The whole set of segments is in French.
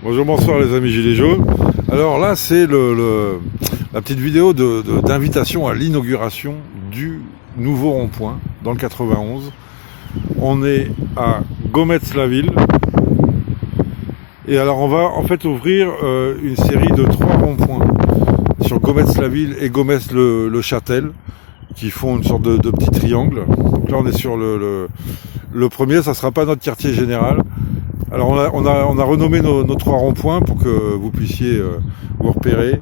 Bonjour, bonsoir les amis Gilets jaunes. Alors là, c'est la petite vidéo d'invitation à l'inauguration du nouveau rond-point dans le 91. On est à Gometz-la-Ville. Et alors on va en fait ouvrir une série de 3 ronds-points sur Gometz-la-Ville et Gometz-le-Châtel qui font une sorte de petit triangle. Donc là on est sur le premier, ça sera pas notre quartier général. Alors on a renommé nos 3 ronds-points pour que vous puissiez vous repérer.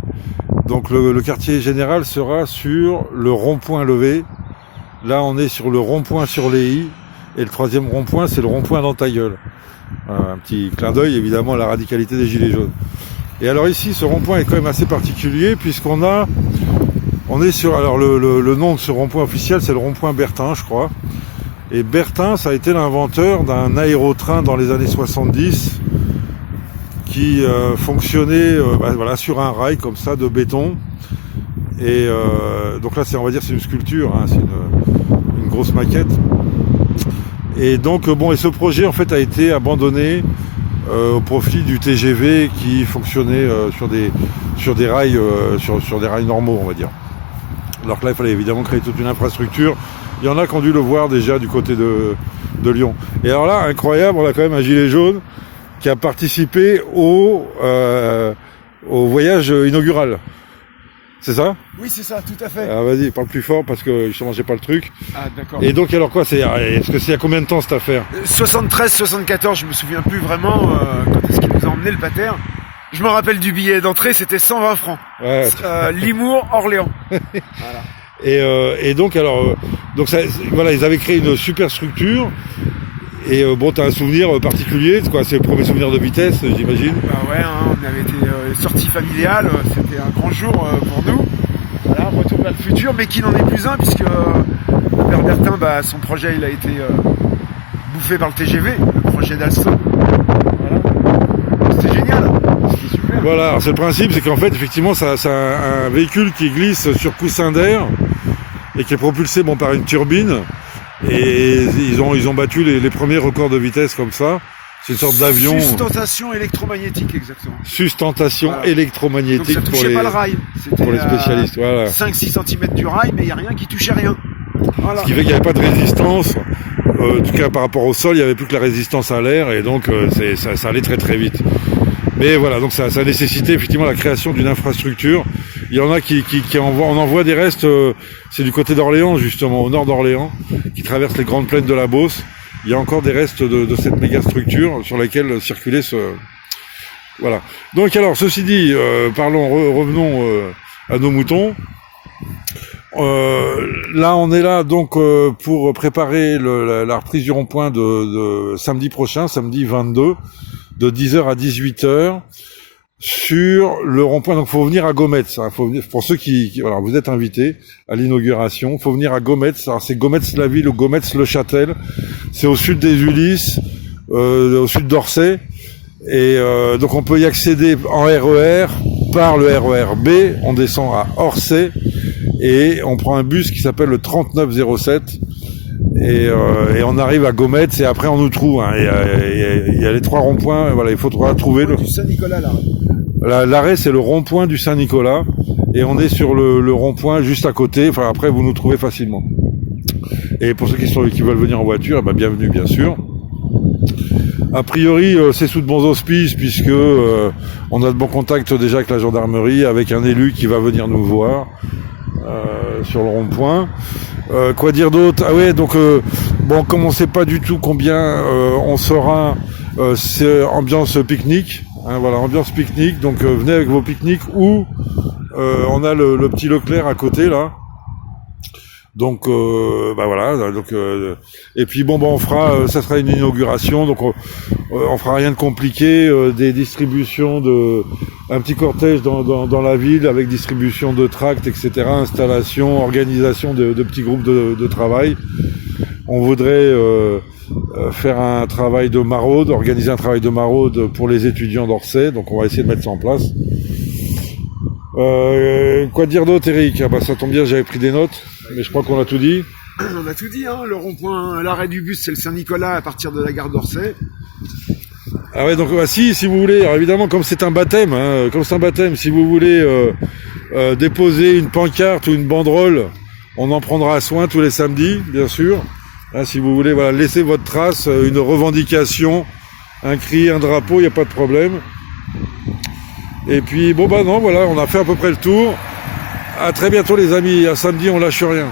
Donc le quartier général sera sur le rond-point levé. Là on est sur le rond-point sur les i. Et le 3e rond-point c'est le rond-point dans ta gueule. Un petit clin d'œil évidemment à la radicalité des Gilets jaunes. Et alors ici ce rond-point est quand même assez particulier puisqu'on est sur, alors le nom de ce rond-point officiel c'est le rond-point Bertin je crois. Et Bertin, ça a été l'inventeur d'un aérotrain dans les années 70 qui fonctionnait sur un rail comme ça de béton. Et donc là, on va dire c'est une sculpture, hein, c'est une grosse maquette. Et donc et ce projet en fait a été abandonné au profit du TGV qui fonctionnait sur des rails normaux, on va dire. Alors que là, il fallait évidemment créer toute une infrastructure. Il y en a qui ont dû le voir déjà du côté de Lyon. Et alors là, incroyable, on a quand même un gilet jaune qui a participé au voyage inaugural. C'est ça ? Oui, c'est ça, tout à fait. Ah, vas-y, parle plus fort parce que je ne mangeais pas le truc. Ah, d'accord. Et donc, alors quoi, est-ce que c'est à combien de temps cette affaire ? 73, 74, je me souviens plus vraiment quand est-ce qu'il nous a emmené le pater. Je me rappelle du billet d'entrée, c'était 120 francs. Ouais. Limours, Orléans. Voilà. Et donc ils avaient créé une super structure. Et t'as un souvenir particulier, quoi, c'est le premier souvenir de vitesse, j'imagine. Bah ouais, hein, on avait été sortie familiale, c'était un grand jour pour nous. Voilà, retour vers le futur, mais qui n'en est plus un, puisque le père Bertin, son projet il a été bouffé par le TGV, le projet d'Alstom. Voilà. C'était génial, c'était super. Voilà, alors c'est le principe, c'est qu'en fait, effectivement, c'est un véhicule qui glisse sur coussin d'air et qui est propulsé par une turbine. Et ils ont battu les premiers records de vitesse comme ça. C'est une sorte d'avion. Sustentation électromagnétique, exactement. Sustentation électromagnétique. Donc ça touchait pas le rail. Pour les spécialistes, voilà. 5-6 cm du rail, mais il n'y a rien qui touchait rien. Voilà. Ce qui fait qu'il n'y avait pas de résistance. En tout cas, par rapport au sol, il n'y avait plus que la résistance à l'air. Et donc, ça allait très très vite. Mais voilà, donc ça a nécessité effectivement la création d'une infrastructure. Il y en a qui on envoie des restes, c'est du côté d'Orléans justement, au nord d'Orléans, qui traversent les grandes plaines de la Beauce. Il y a encore des restes de cette méga structure sur laquelle circulait Voilà. Donc alors, ceci dit, revenons à nos moutons. Là, on est là donc pour préparer la reprise du rond-point de samedi prochain, samedi 22. De 10h à 18h sur le rond-point. Donc, faut venir à Gometz. Hein. Faut venir, pour ceux voilà, vous êtes invités à l'inauguration. Faut venir à Gometz. Alors, c'est Gometz-la-Ville ou Gometz-le-Châtel. C'est au sud des Ulysses, au sud d'Orsay. Et donc, on peut y accéder en RER par le RER B. On descend à Orsay et on prend un bus qui s'appelle le 3907. Et on arrive à Gometz et après on nous trouve. Hein. Il y a les 3 ronds-points. Voilà, il faut trouver le. Du Saint-Nicolas l'arrêt. L'arrêt c'est le rond-point du Saint-Nicolas et on est sur le rond-point juste à côté. Enfin après vous nous trouvez facilement. Et pour ceux qui veulent venir en voiture, bienvenue bien sûr. A priori c'est sous de bons auspices puisque on a de bons contacts déjà avec la gendarmerie, avec un élu qui va venir nous voir sur le rond-point. Quoi dire d'autre ? Ah ouais, donc comme on sait pas du tout combien on sera, c'est ambiance pique-nique. Hein, voilà, ambiance pique-nique. Donc venez avec vos pique-niques ou on a le petit Leclerc à côté là. Donc voilà. Donc et puis on fera, ça sera une inauguration. Donc on fera rien de compliqué. Des distributions un petit cortège dans la ville avec distribution de tracts, etc. Installation, organisation de petits groupes de travail. On voudrait faire un travail de maraude, organiser un travail de maraude pour les étudiants d'Orsay. Donc on va essayer de mettre ça en place. Quoi dire d'autre, Eric ? Ça tombe bien, j'avais pris des notes, mais je crois qu'on a tout dit. On a tout dit, hein. Le rond-point, l'arrêt du bus, c'est le Saint-Nicolas à partir de la gare d'Orsay. Ah ouais, donc si vous voulez, alors évidemment comme c'est un baptême, si vous voulez déposer une pancarte ou une banderole, on en prendra soin tous les samedis, bien sûr. Hein, si vous voulez, voilà, laisser votre trace, une revendication, un cri, un drapeau, il n'y a pas de problème. Et puis bon non, voilà, on a fait à peu près le tour. À très bientôt les amis, à samedi on lâche rien.